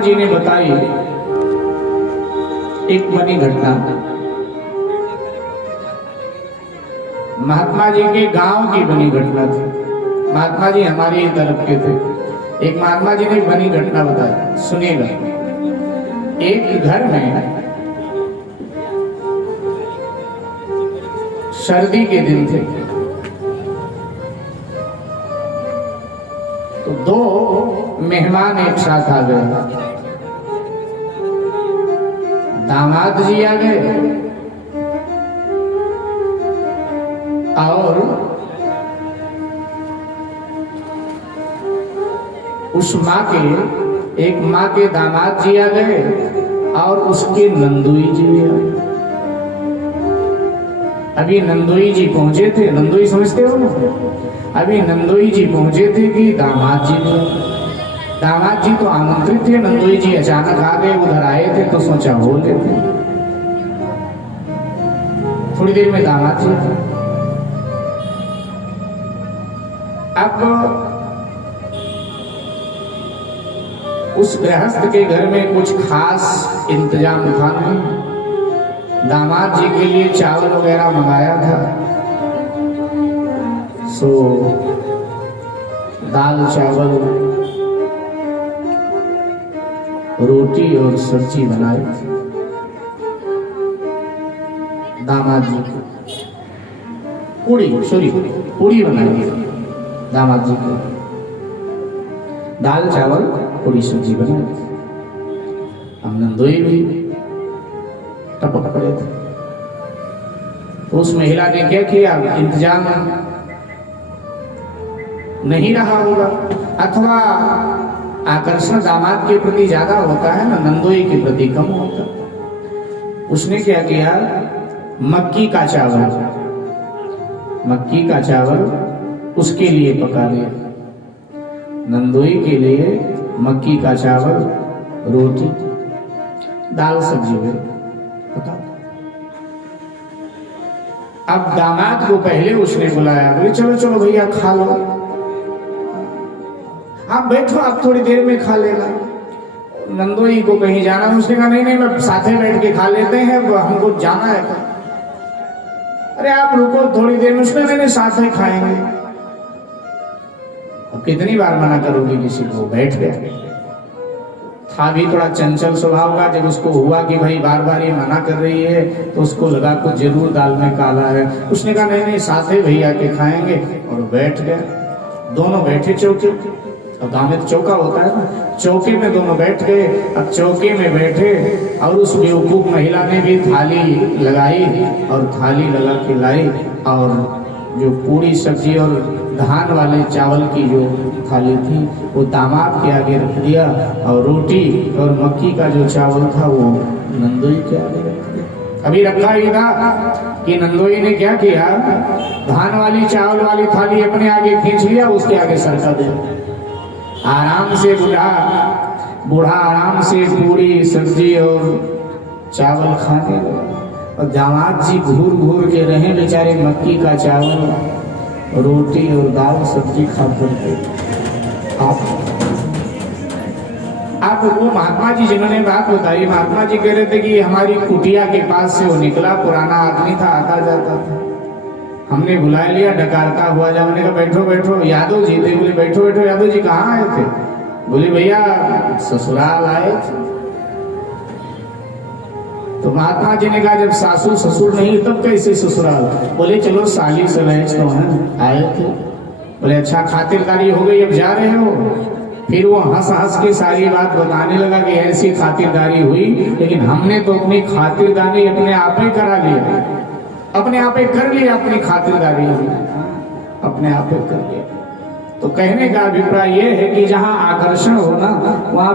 जी ने बताई एक बनी घटना। महात्मा जी के गांव की बनी घटना थी। महात्मा जी हमारी तरफ के थे। एक महात्मा जी ने बनी घटना बताई, सुनिएगा। एक घर में सर्दी के दिन थे, तो दो मेहमान एक साथ आ गए। दामाद जी आ गए और उस माँ के, एक माँ के दामाद जी आ गए और उसके नंदोई जी भी आ गए। अभी नंदोई जी पहुंचे थे, नंदोई समझते हो ना? अभी नंदोई जी पहुंचे थे कि दामाद जी भी। दामाद जी तो आमंत्रित थे, नंदोई जी अचानक आ गए, उधर आए थे तो सोचा हो लेते। थोड़ी देर में दामाद जी। अब उस गृहस्थ के घर में कुछ खास इंतजाम था नहीं। दामाद जी के लिए चावल वगैरह मंगाया था, सो दाल चावल रोटी और सब्जी बनाई थी दामाद जी को। पूड़ी बनाई थी दामाद जी को। दाल चावल पूड़ी सब्जी बनाई थी। हम नंदोई भी टपक पड़े थे। तो उस महिला ने क्या किया, इंतजाम नहीं रहा होगा, अथवा आकर्षण दामाद के प्रति ज्यादा होता है ना, नंदोई के प्रति कम होता। उसने क्या किया, मक्की का चावल उसके लिए पका लिया। नंदोई के लिए मक्की का चावल, रोटी, दाल सब्जी में पका। अब दामाद को पहले उसने बुलाया, बोले चलो चलो भैया खा लो, आप बैठो, आप थोड़ी देर में खा लेना। नंदोई को कहीं जाना, उसने कहा नहीं मैं साथे बैठ के खा लेते हैं, हमको जाना है। अरे आप रुको थोड़ी देर में, उसने मैंने साथ में खाएंगे। अब कितनी बार मना करोगी किसी को? बैठ गया। था भी थोड़ा चंचल स्वभाव का, जब उसको हुआ कि भाई बार बार ये मना कर रही है तो उसको लगा कुछ जरूर दाल में काला है। उसने कहा नहीं साथे भैया के खाएंगे, और बैठ गया। दोनों बैठे चौके, और गाँव में चौका होता है ना, चौके में दोनों बैठ गए। अब चौके में बैठे और उस बेवकूफ महिला ने भी थाली लगाई और थाली लगा के लाई, और जो पूरी सब्जी और धान वाले चावल की जो थाली थी वो दामाद के आगे रख दिया, और रोटी और मक्की का जो चावल था वो नंदोई के आगे रख दिया। अभी रखा ही था कि नंदोई ने क्या किया, धान वाली चावल वाली थाली अपने आगे खींच लिया, उसके आगे सरका दिया। आराम से बूढ़ा आराम से पूरी सब्जी और चावल खाने लगा, और दामाद जी घूर घूर के रहे बेचारे, मक्की का चावल, रोटी और दाल सब्जी खा करके। आप वो महात्मा जी जिन्होंने बात बताई, महात्मा जी कह रहे थे कि हमारी कुटिया के पास से वो निकला, पुराना आदमी था, आता जाता था। हमने बुला लिया, डकारता हुआ जब, हमने कहा बैठो बैठो। यादव जी थे, बोले बैठो बैठो। यादव जी कहाँ आए थे? बोले भैया ससुराल आए थे। तो महात्मा जी ने कहा जब सासू ससुर नहीं तब कैसे ससुराल? बोले चलो साली सलहेज तो हैं, आए थे। बोले अच्छा खातिरदारी हो गई, अब जा रहे हो? फिर वो हंस हंस के सारी बात बताने लगा कि ऐसी खातिरदारी हुई, लेकिन हमने तो अपनी खातिरदारी अपने आप ही करा लिया, अपने आप ही कर लिया, अपनी खातिरदारी अपने आप ही कर लिया। तो कहने का अभिप्राय यह है कि जहां आकर्षण हो ना, वहां